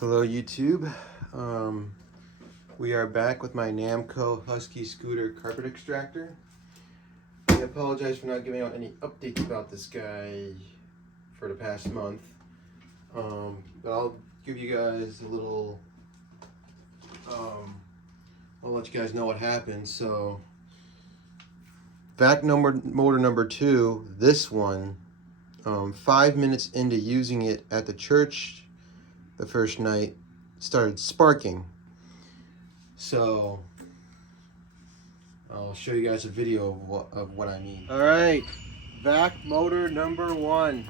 Hello YouTube. We are back with my Namco Husky scooter carpet extractor. I apologize for not giving out any updates about this guy for the past month. But I'll give you guys a little, I'll let you guys know what happened. So, motor number 2, this one, 5 minutes into using it at the church the first night, started sparking. So I'll show you guys a video of what I mean. All right, vac motor number 1.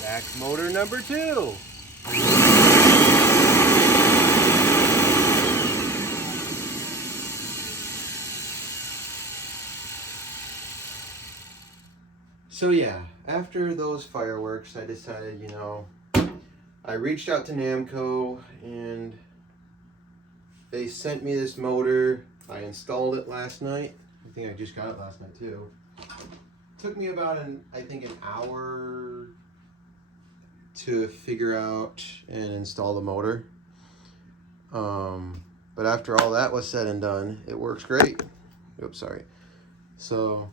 Vac motor number 2. So yeah, after those fireworks, I decided, I reached out to Namco and they sent me this motor. I installed it last night. I think I just got it last night too. It took me about an hour to figure out and install the motor. But after all that was said and done, it works great. Oops, sorry. So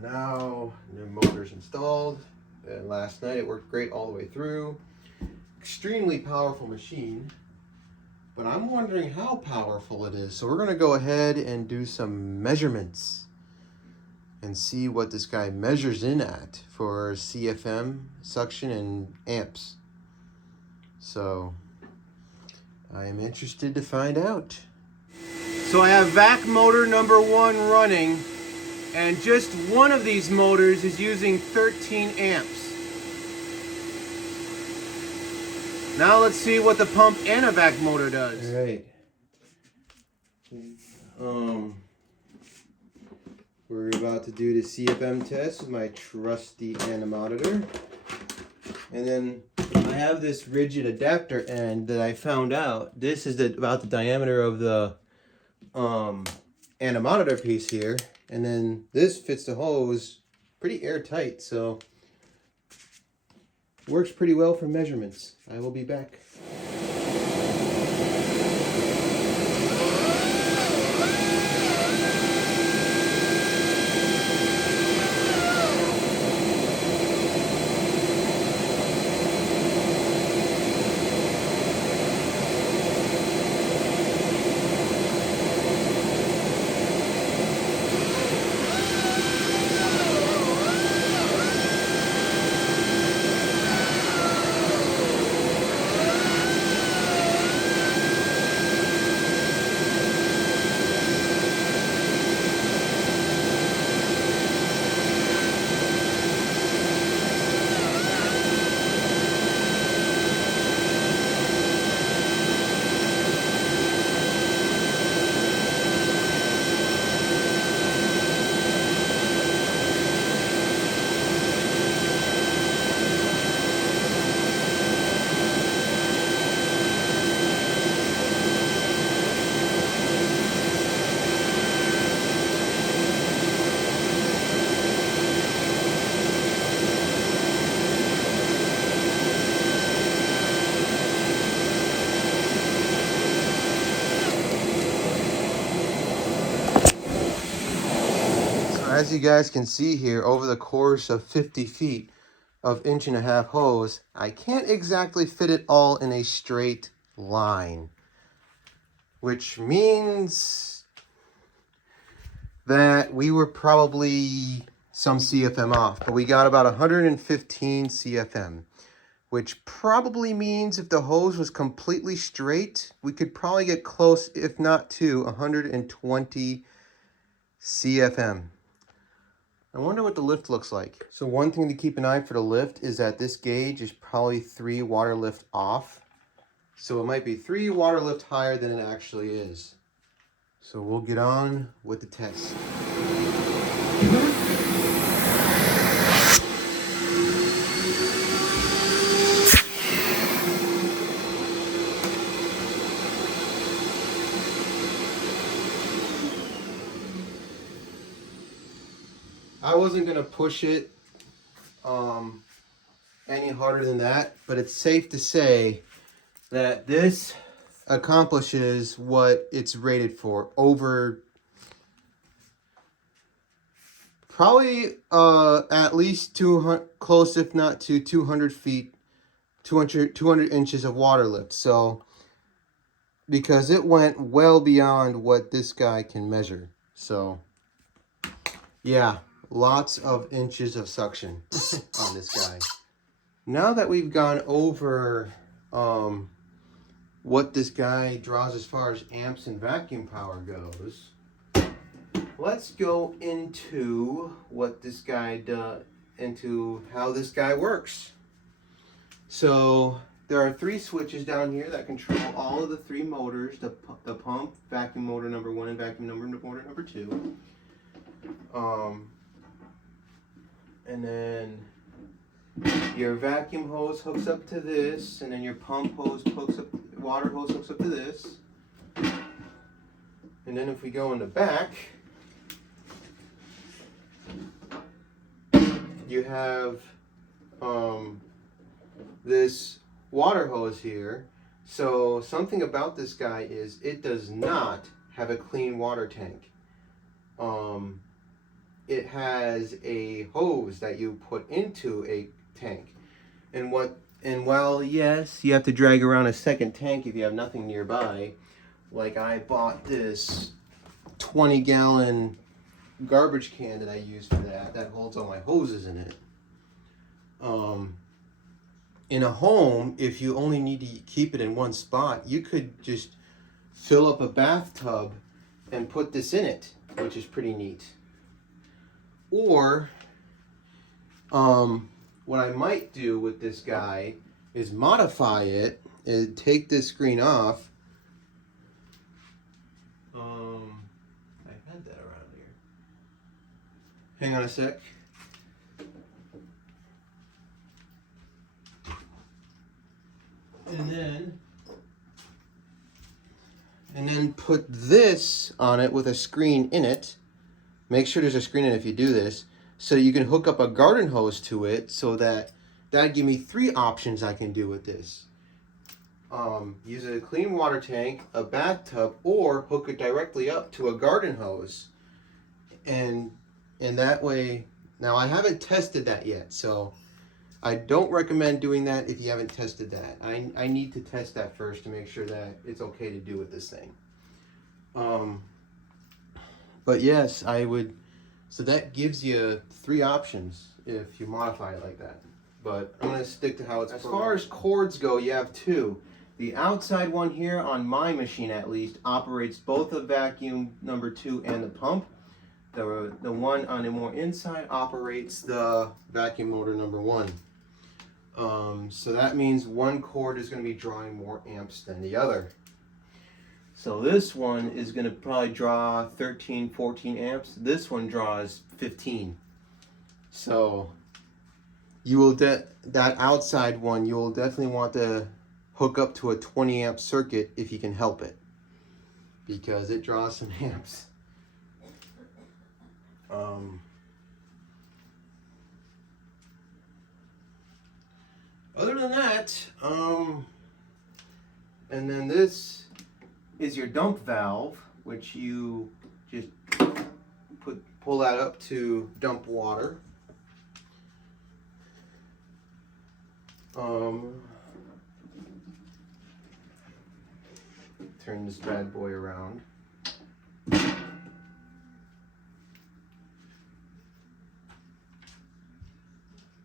now new motor's installed, and last night it worked great all the way through. Extremely powerful machine, but I'm wondering how powerful it is. So we're gonna go ahead and do some measurements and see what this guy measures in at for CFM, suction, and amps. So I am interested to find out. So I have vac motor number 1 running, and just one of these motors is using 13 amps. Now let's see what the pump and a vac motor does. All right. We're about to do the CFM test with my trusty anemometer. And then I have this rigid adapter end that I found out. This is about the diameter of the anemometer piece here. And then this fits the hose pretty airtight, so works pretty well for measurements. I will be back. As you guys can see here, over the course of 50 feet of 1.5-inch hose, I can't exactly fit it all in a straight line, which means that we were probably some CFM off, but we got about 115 CFM, which probably means if the hose was completely straight, we could probably get close, if not to 120 CFM. I wonder what the lift looks like. So one thing to keep an eye for the lift is that this gauge is probably 3 water lift off. So it might be 3 water lift higher than it actually is. So we'll get on with the test. I wasn't gonna push it any harder than that, but it's safe to say that this accomplishes what it's rated for, over probably at least 200, close if not to 200 feet, 200 inches of water lift. So because it went well beyond what this guy can measure. So yeah, lots of inches of suction on this guy. Now that we've gone over what this guy draws as far as amps and vacuum power goes, let's go into what this guy does, into how this guy works. So there are 3 switches down here that control all of the 3 motors, the pump, vacuum motor number 1, and vacuum motor number 2. And then your vacuum hose hooks up to this, and then your pump hose hooks up, water hose hooks up to this. And then if we go in the back, you have this water hose here. So something about this guy is it does not have a clean water tank. It has a hose that you put into a tank, and while yes, you have to drag around a second tank if you have nothing nearby. Like I bought this 20-gallon garbage can that I use for that holds all my hoses in it. In a home, if you only need to keep it in one spot, you could just fill up a bathtub and put this in it, which is pretty neat. Or what I might do with this guy is modify it and take this screen off. I had that around here. Hang on a sec. And then put this on it with a screen in it. Make sure there's a screen in it if you do this, so you can hook up a garden hose to it, so that'd give me 3 options I can do with this. Use a clean water tank, a bathtub, or hook it directly up to a garden hose. And that way, now I haven't tested that yet, so I don't recommend doing that if you haven't tested that. I need to test that first to make sure that it's okay to do with this thing. But yes, I would. So that gives you 3 options if you modify it like that. But I'm going to stick to how it's programmed. As far as cords go, you have 2. The outside one here, on my machine at least, operates both the vacuum number 2 and the pump. The one on the more inside operates the vacuum motor number 1. So that means one cord is going to be drawing more amps than the other. So this one is going to probably draw 13, 14 amps. This one draws 15. So you will that outside one, you will definitely want to hook up to a 20 amp circuit if you can help it, because it draws some amps. Other than that, and then this is your dump valve, which you just pull that up to dump water. Turn this bad boy around.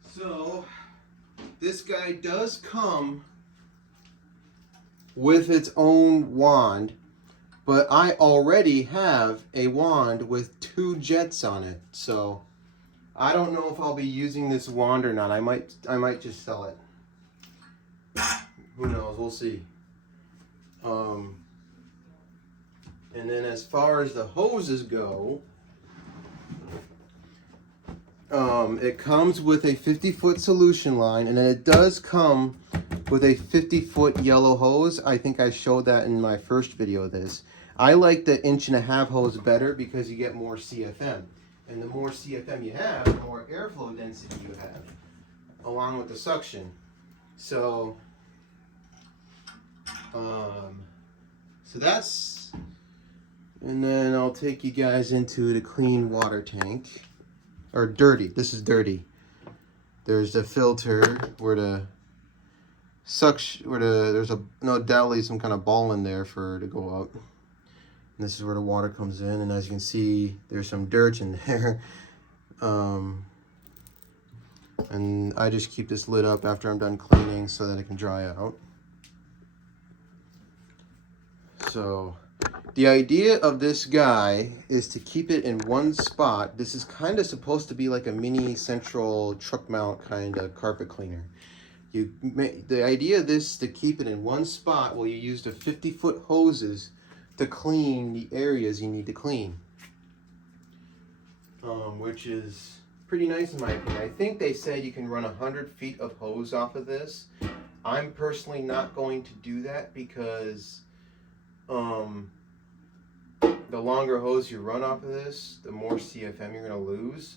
So this guy does come with its own wand, but I already have a wand with 2 jets on it, so I don't know if I'll be using this wand or not. I might just sell it. Who knows? We'll see. And then as far as the hoses go, it comes with a 50-foot solution line, and then it does come with a 50-foot yellow hose. I think I showed that in my first video of this. I like the 1.5-inch hose better because you get more CFM. And the more CFM you have, the more airflow density you have, along with the suction. So, so that's, and then I'll take you guys into the clean water tank, or dirty. This is dirty. There's the filter where the suction, there's a no doubtly some kind of ball in there for it to go out. And this is where the water comes in, and as you can see, there's some dirt in there. And I just keep this lid up after I'm done cleaning so that it can dry out. So the idea of this guy is to keep it in one spot. This is kind of supposed to be like a mini central truck mount kind of carpet cleaner. The idea of this is to keep it in one spot while you use the 50-foot hoses to clean the areas you need to clean. Which is pretty nice in my opinion. I think they said you can run 100 feet of hose off of this. I'm personally not going to do that because the longer hose you run off of this, the more CFM you're going to lose.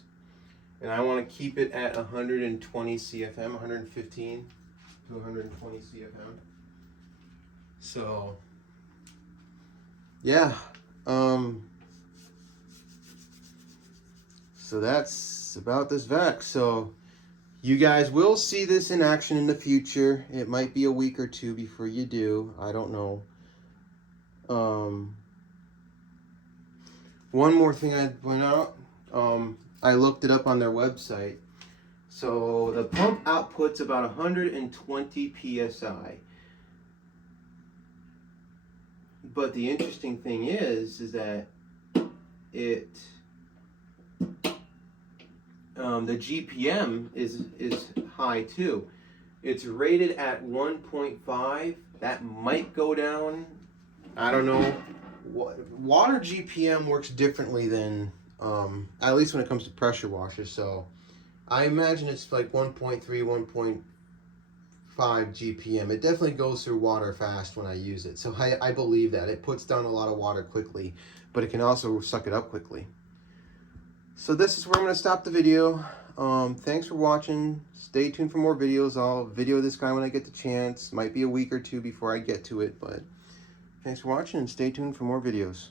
And I want to keep it at 120 CFM, 115 to 120 CFM. So, yeah. So that's about this vac. So you guys will see this in action in the future. It might be a week or two before you do. I don't know. One more thing I'd point out. I looked it up on their website. So the pump outputs about 120 psi. But the interesting thing is that it the GPM is high too. It's rated at 1.5. That might go down. I don't know. Water GPM works differently than at least when it comes to pressure washers. So I imagine it's like 1.3, 1.5 GPM. It definitely goes through water fast when I use it. So I believe that. It puts down a lot of water quickly, but it can also suck it up quickly. So this is where I'm going to stop the video. Thanks for watching. Stay tuned for more videos. I'll video this guy when I get the chance. Might be a week or two before I get to it, but thanks for watching and stay tuned for more videos.